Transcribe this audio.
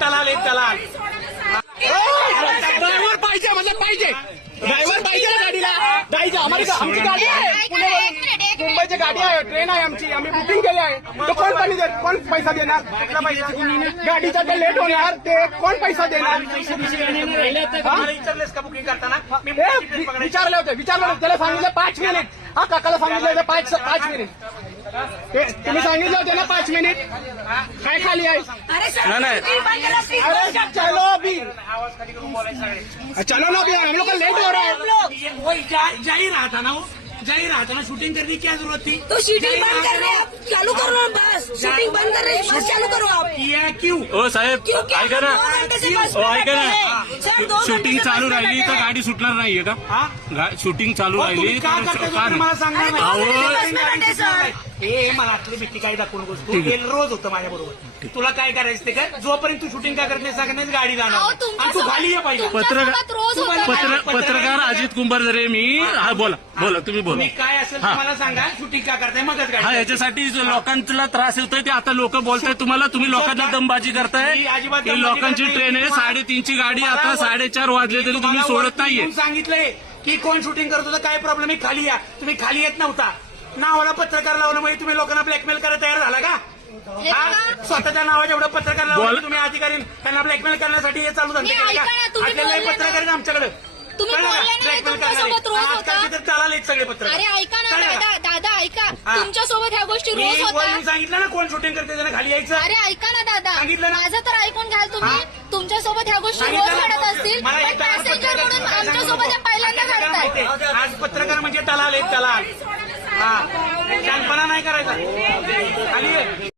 दलाल एक दलाल ड्रायव्हर पाहिजे म्हणजे पाहिजे ड्रायव्हर पाहिजे ना गाडीला जायचं आमची गाडी आहे पुण्यावरून मुंबईची गाडी आहे ट्रेन आहे आमची आम्ही बुकिंग केली आहे तो कोण पैसा देणार गाडीचा ते लेट होणार ते कोण पैसा देणार विचारलेस का बुकिंग करताना विचारले होते त्याला सांगितलं 5 मिनिट हा काकाला सांगितलं होतं 5 मिनिट तुम्ही सांगितलं होते ना 5 मिनिट काय खाली आहे अरे चलो अभी चलो ना अभी हम लोग का लेट हो रहा है वही जा ही रहा था ना शूटिंग करने की क्या जरूरत थी तो शूटिंग बंद कर रहे आप चालू करो ना बस शूटिंग बंद कर रहे बस चालू करो आप किया क्यों ओ साहेब ऐका ना ऐका ना शूटिंग चालू राहिली तर गाडी सुटणार नाहीये का शूटिंग चालू राहिली तर मला सांगणार नाही हे मला आतली भीती काही दाखवून गोष्ट रोज होतं माझ्या बरोबर तुला काय करायचं ते काय जोपर्यंत तू शूटिंग काय करत नाही सांगण्याच गाडी जाणार आणि तू खाली ये पाहिजे पत्रकार अजित कुंभारजरे मी हा बोला तुम्ही बोला मी काय असेल मला सांगा शूटिंग का करताय मगच हा गाडी याच्यासाठी लोकांना त्रास होतोय ते आता लोक बोलताय तुम्हाला तुम्ही लोकांना दमबाजी करताय अजिबात ही लोकांची ट्रेन आहे 3:30ची गाडी आता 4:30 वाजले तरी तुम्ही सोडत नाहीये सांगितलंय की कोण शूटिंग करत होतं काय प्रॉब्लेम आहे खाली या तुम्ही खाली येत नव्हता नावाला पत्रकार लावल्यामुळे तुम्ही लोकांना ब्लॅकमेल करायला तयार झाला का स्वतःच्या नावाच्या एवढं पत्रकार लावलं तुम्ही अधिकारी त्यांना ब्लॅकमेल करण्यासाठी हे चालू धंदे केले का पत्रकार आहेत आमच्याकडे आजकालचे तर चालालेच सगळे पत्रकार अरे ऐका ना दादा ऐका तुमच्यासोबत ह्या गोष्टी रोज होतात सांगितलं ना कोण शूटिंग करते त्यांना खाली यायचं अरे ऐका ना दादा सांगितलं ना. माझं तर ऐकून घ्याल तुम्ही तुमच्यासोबत ह्या गोष्टी रोज घडत असतील पण पॅसेंजर म्हणून आमच्यासोबत पहिल्यांदा घडताय आज पत्रकार म्हणजे दलाल एक दलाल हा शहाणपणा नाही करायचा खाली